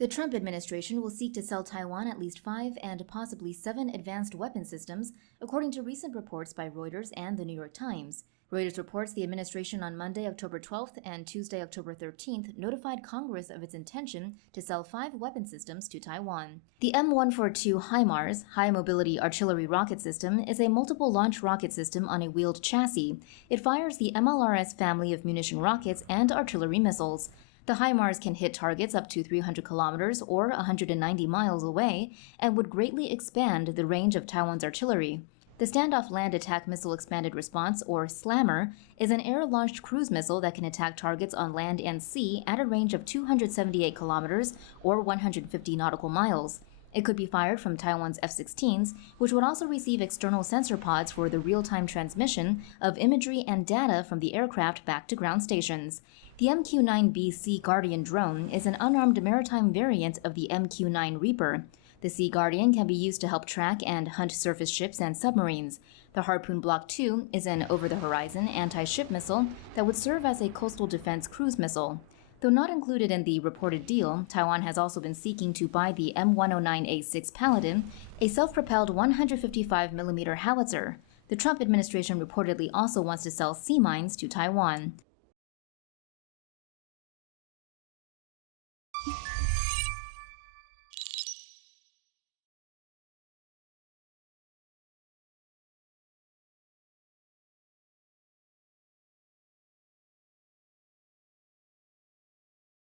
The Trump administration will seek to sell Taiwan at least 5 and possibly 7 advanced weapon systems, according to recent reports by Reuters and the New York Times. Reuters reports the administration on Monday, October 12th and Tuesday, October 13th notified Congress of its intention to sell 5 weapon systems to Taiwan. The M142 HIMARS, High Mobility Artillery Rocket System, is a multiple launch rocket system on a wheeled chassis. It fires the MLRS family of munition rockets and artillery missiles. The HIMARS can hit targets up to 300 kilometers or 190 miles away and would greatly expand the range of Taiwan's artillery. The Standoff Land Attack Missile Expanded Response, or SLAMR, is an air-launched cruise missile that can attack targets on land and sea at a range of 278 kilometers or 150 nautical miles. It could be fired from Taiwan's F-16s, which would also receive external sensor pods for the real-time transmission of imagery and data from the aircraft back to ground stations. The MQ-9B Sea Guardian drone is an unarmed maritime variant of the MQ-9 Reaper. The Sea Guardian can be used to help track and hunt surface ships and submarines. The Harpoon Block II is an over-the-horizon anti-ship missile that would serve as a coastal defense cruise missile. Though not included in the reported deal, Taiwan has also been seeking to buy the M109A6 Paladin, a self-propelled 155mm howitzer. The Trump administration reportedly also wants to sell sea mines to Taiwan.